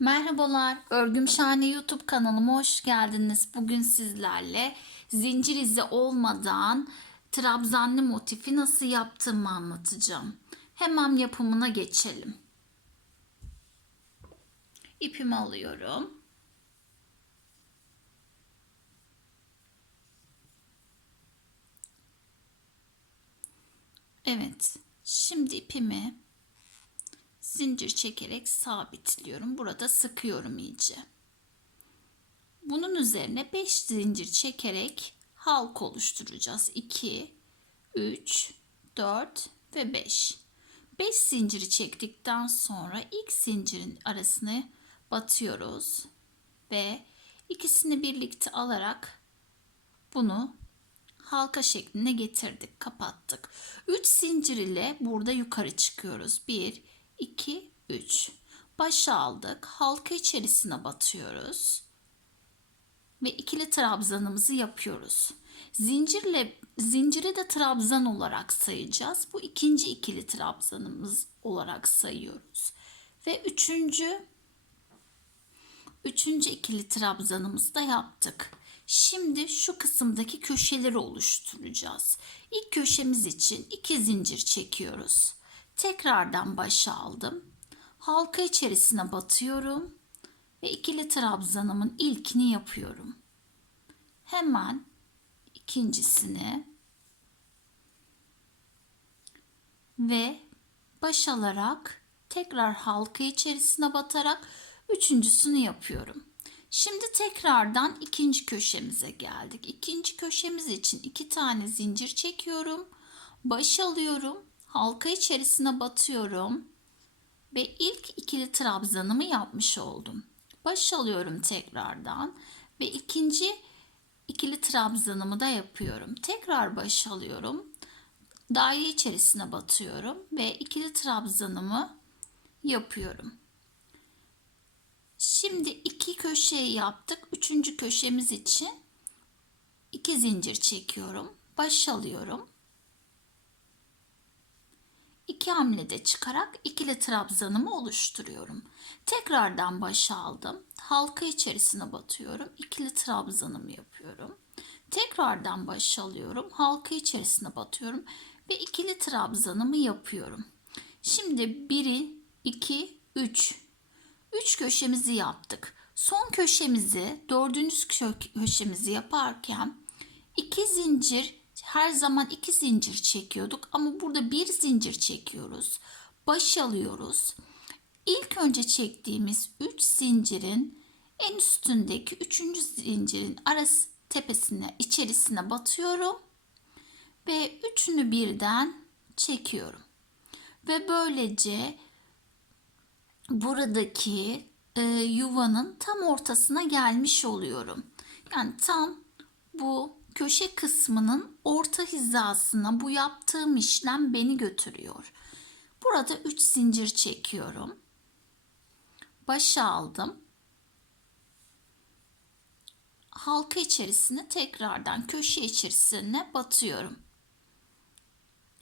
Merhabalar, Örgüm Şahane YouTube kanalıma hoş geldiniz. Bugün sizlerle zincir izi olmadan trabzanlı motifi nasıl yaptığımı anlatacağım. Hemen yapımına geçelim. İpimi alıyorum. Evet, şimdi ipimi zincir çekerek sabitliyorum. Burada sıkıyorum iyice. Bunun üzerine 5 zincir çekerek halk oluşturacağız. 2, 3, 4 ve 5. 5 zinciri çektikten sonra ilk zincirin arasını batıyoruz ve ikisini birlikte alarak bunu halka şekline getirdik, kapattık. 3 zincir ile burada yukarı çıkıyoruz. 1 2 3 başa aldık. Halka içerisine batıyoruz. Ve ikili trabzanımızı yapıyoruz. Zincirle zinciri de trabzan olarak sayacağız. Bu ikinci ikili trabzanımız olarak sayıyoruz. Ve üçüncü üçüncü ikili trabzanımızı da yaptık. Şimdi şu kısımdaki köşeleri oluşturacağız. İlk köşemiz için iki zincir çekiyoruz. Tekrardan başa aldım. Halka içerisine batıyorum ve ikili trabzanımın ilkini yapıyorum. Hemen ikincisini ve baş alarak tekrar halka içerisine batarak üçüncüsünü yapıyorum. Şimdi tekrardan ikinci köşemize geldik. İkinci köşemiz için iki tane zincir çekiyorum. Baş alıyorum. Halka içerisine batıyorum. Ve ilk ikili trabzanımı yapmış oldum. Baş alıyorum tekrardan. Ve ikinci ikili trabzanımı da yapıyorum. Tekrar baş alıyorum. Daire içerisine batıyorum. Ve ikili trabzanımı yapıyorum. Şimdi iki köşeyi yaptık. Üçüncü köşemiz için iki zincir çekiyorum. Baş alıyorum. İki hamlede çıkarak ikili trabzanımı oluşturuyorum. Tekrardan başa aldım. Halka içerisine batıyorum. İkili trabzanımı yapıyorum. Tekrardan baş alıyorum. Halka içerisine batıyorum ve ikili trabzanımı yapıyorum. Şimdi 1 2 3 3 köşemizi yaptık. Son köşemizi, dördüncü köşemizi yaparken iki zincir her zaman iki zincir çekiyorduk ama burada bir zincir çekiyoruz. Baş alıyoruz. İlk önce çektiğimiz 3 zincirin en üstündeki 3. zincirin arası tepesine içerisine batıyorum ve üçünü birden çekiyorum. Ve böylece buradaki e, yuvanın tam ortasına gelmiş oluyorum. Yani tam bu köşe kısmının orta hizasına bu yaptığım işlem beni götürüyor. Burada 3 zincir çekiyorum. Başa aldım. Halka içerisine tekrardan köşe içerisine batıyorum.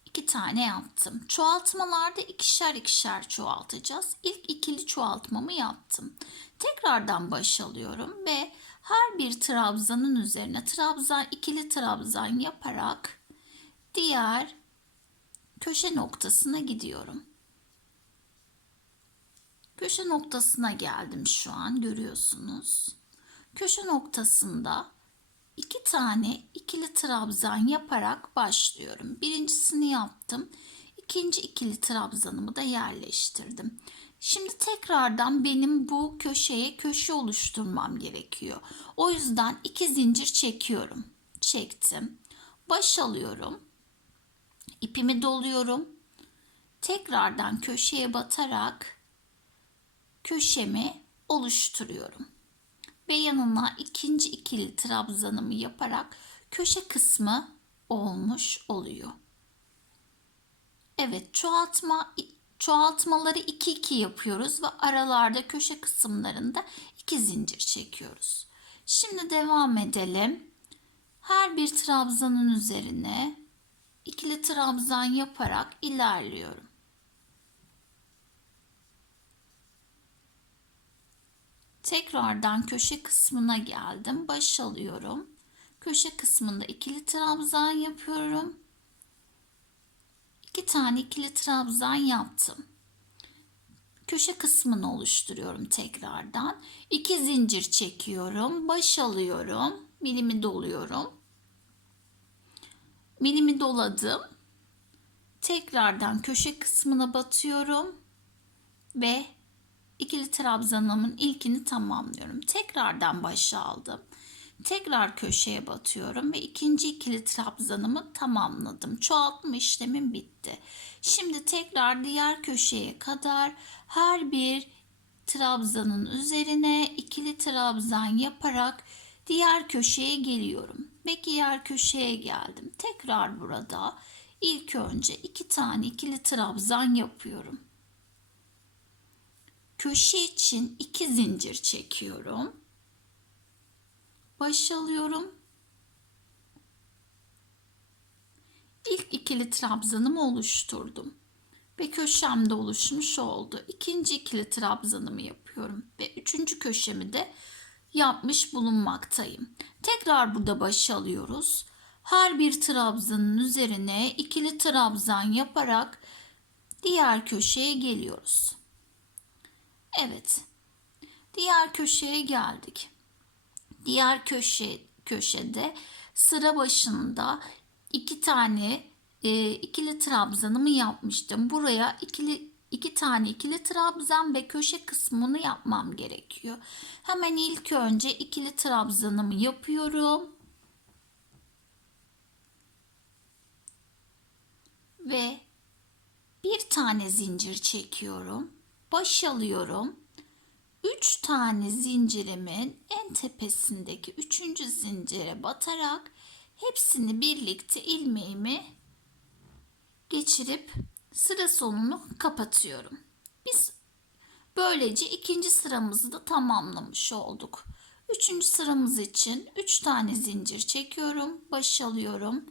İki tane yaptım. Çoğaltmalarda ikişer ikişer çoğaltacağız. İlk ikili çoğaltmamı yaptım. Tekrardan baş alıyorum ve her bir trabzanın üzerine trabzan ikili trabzan yaparak diğer köşe noktasına gidiyorum. Köşe noktasına geldim şu an görüyorsunuz. Köşe noktasında iki tane ikili trabzan yaparak başlıyorum. Birincisini yaptım. İkinci ikili trabzanımı da yerleştirdim. Şimdi tekrardan benim bu köşeye köşe oluşturmam gerekiyor. O yüzden iki zincir çekiyorum. Çektim. Baş alıyorum. İpimi doluyorum. Tekrardan köşeye batarak köşemi oluşturuyorum. Ve yanına ikinci ikili trabzanımı yaparak köşe kısmı olmuş oluyor. Evet çoğaltma çoğaltmaları 2 2 yapıyoruz ve aralarda köşe kısımlarında 2 zincir çekiyoruz. Şimdi devam edelim. Her bir trabzanın üzerine ikili trabzan yaparak ilerliyorum. Tekrardan köşe kısmına geldim. Baş alıyorum. Köşe kısmında ikili trabzan yapıyorum. İki tane ikili trabzan yaptım. Köşe kısmını oluşturuyorum tekrardan. İki zincir çekiyorum. Baş alıyorum. Milimi doluyorum. Milimi doladım. Tekrardan köşe kısmına batıyorum ve ikili trabzanımın ilkini tamamlıyorum. Tekrardan başa aldım. Tekrar köşeye batıyorum ve ikinci ikili trabzanımı tamamladım. Çoğaltma işlemim bitti. Şimdi tekrar diğer köşeye kadar her bir trabzanın üzerine ikili trabzan yaparak diğer köşeye geliyorum. Ve diğer köşeye geldim. Tekrar burada ilk önce iki tane ikili trabzan yapıyorum. Köşe için iki zincir çekiyorum. Baş alıyorum. İlk ikili trabzanımı oluşturdum. Ve köşem de oluşmuş oldu. İkinci ikili trabzanımı yapıyorum. Ve üçüncü köşemi de yapmış bulunmaktayım. Tekrar burada baş alıyoruz. Her bir trabzanın üzerine ikili trabzan yaparak diğer köşeye geliyoruz. Evet. Diğer köşeye geldik. Diğer köşe köşede sıra başında iki tane e, ikili trabzanımı yapmıştım. Buraya ikili iki tane ikili trabzan ve köşe kısmını yapmam gerekiyor. Hemen ilk önce ikili trabzanımı yapıyorum. Ve bir tane zincir çekiyorum. Baş alıyorum. 3 tane zincirimin en tepesindeki 3. zincire batarak hepsini birlikte ilmeğimi geçirip sıra sonunu kapatıyorum. Biz böylece ikinci sıramızı da tamamlamış olduk. Üçüncü sıramız için 3 üç tane zincir çekiyorum, baş alıyorum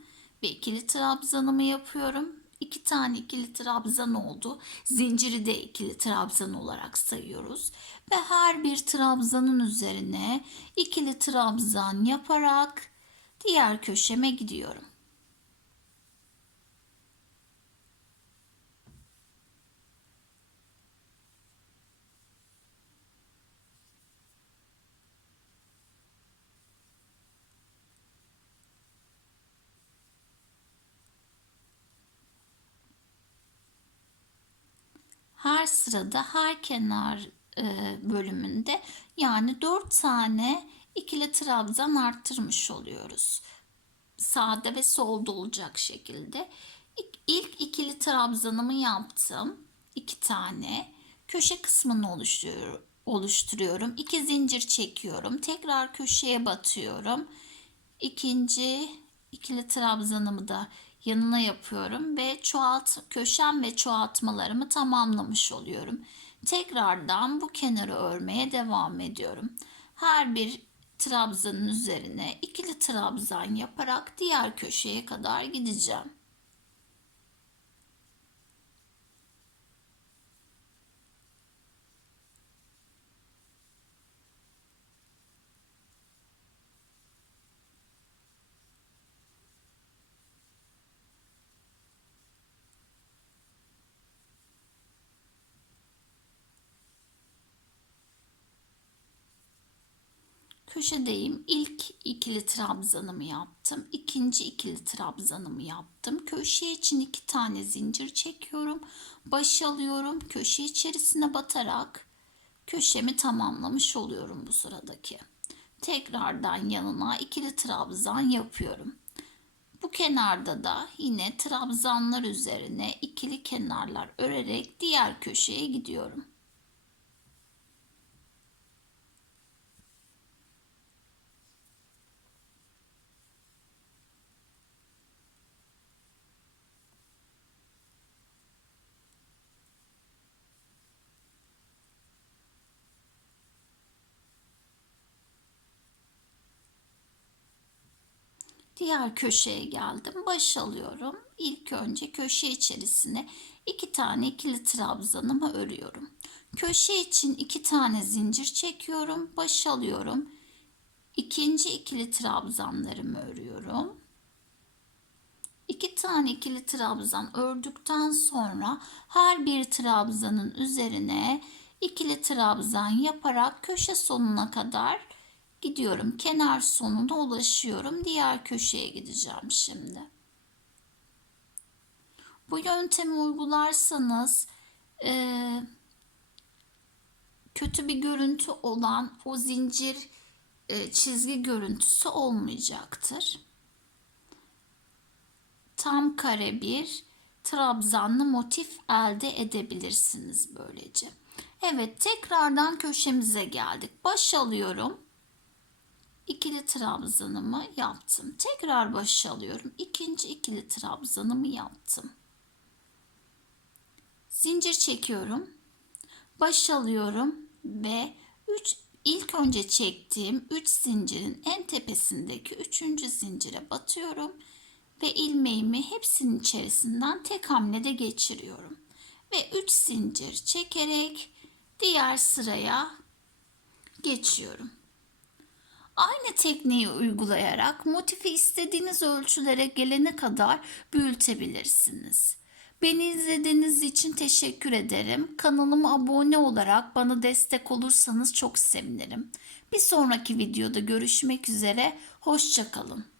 ve ikili trabzanımı yapıyorum. 2 tane ikili trabzan oldu. Zinciri de ikili trabzan olarak sayıyoruz. Ve her bir trabzanın üzerine ikili trabzan yaparak diğer köşeme gidiyorum. Her sırada her kenar e, bölümünde yani 4 tane ikili trabzan arttırmış oluyoruz. Sağda ve solda olacak şekilde. İlk ikili trabzanımı yaptım. 2 tane. Köşe kısmını oluşturuyorum. oluşturuyorum. 2 zincir çekiyorum. Tekrar köşeye batıyorum. İkinci ikili trabzanımı da yanına yapıyorum ve çoğalt köşem ve çoğaltmalarımı tamamlamış oluyorum. Tekrardan bu kenarı örmeye devam ediyorum. Her bir trabzanın üzerine ikili trabzan yaparak diğer köşeye kadar gideceğim. Köşedeyim. İlk ikili trabzanımı yaptım. İkinci ikili trabzanımı yaptım. Köşe için iki tane zincir çekiyorum. Baş alıyorum. Köşe içerisine batarak köşemi tamamlamış oluyorum bu sıradaki. Tekrardan yanına ikili trabzan yapıyorum. Bu kenarda da yine trabzanlar üzerine ikili kenarlar örerek diğer köşeye gidiyorum. Diğer köşeye geldim. Baş alıyorum. İlk önce köşe içerisine iki tane ikili trabzanımı örüyorum. Köşe için iki tane zincir çekiyorum. Baş alıyorum. İkinci ikili trabzanlarımı örüyorum. İki tane ikili trabzan ördükten sonra her bir trabzanın üzerine ikili trabzan yaparak köşe sonuna kadar gidiyorum. Kenar sonuna ulaşıyorum. Diğer köşeye gideceğim şimdi. Bu yöntemi uygularsanız e, kötü bir görüntü olan o zincir e, çizgi görüntüsü olmayacaktır. Tam kare bir trabzanlı motif elde edebilirsiniz böylece. Evet tekrardan köşemize geldik. Baş alıyorum. İkili trabzanımı yaptım. Tekrar baş alıyorum. İkinci ikili trabzanımı yaptım. Zincir çekiyorum. Baş alıyorum ve 3 ilk önce çektiğim 3 zincirin en tepesindeki 3. zincire batıyorum ve ilmeğimi hepsinin içerisinden tek hamlede geçiriyorum. Ve 3 zincir çekerek diğer sıraya geçiyorum. Aynı tekniği uygulayarak motifi istediğiniz ölçülere gelene kadar büyütebilirsiniz. Beni izlediğiniz için teşekkür ederim. Kanalıma abone olarak bana destek olursanız çok sevinirim. Bir sonraki videoda görüşmek üzere. Hoşçakalın.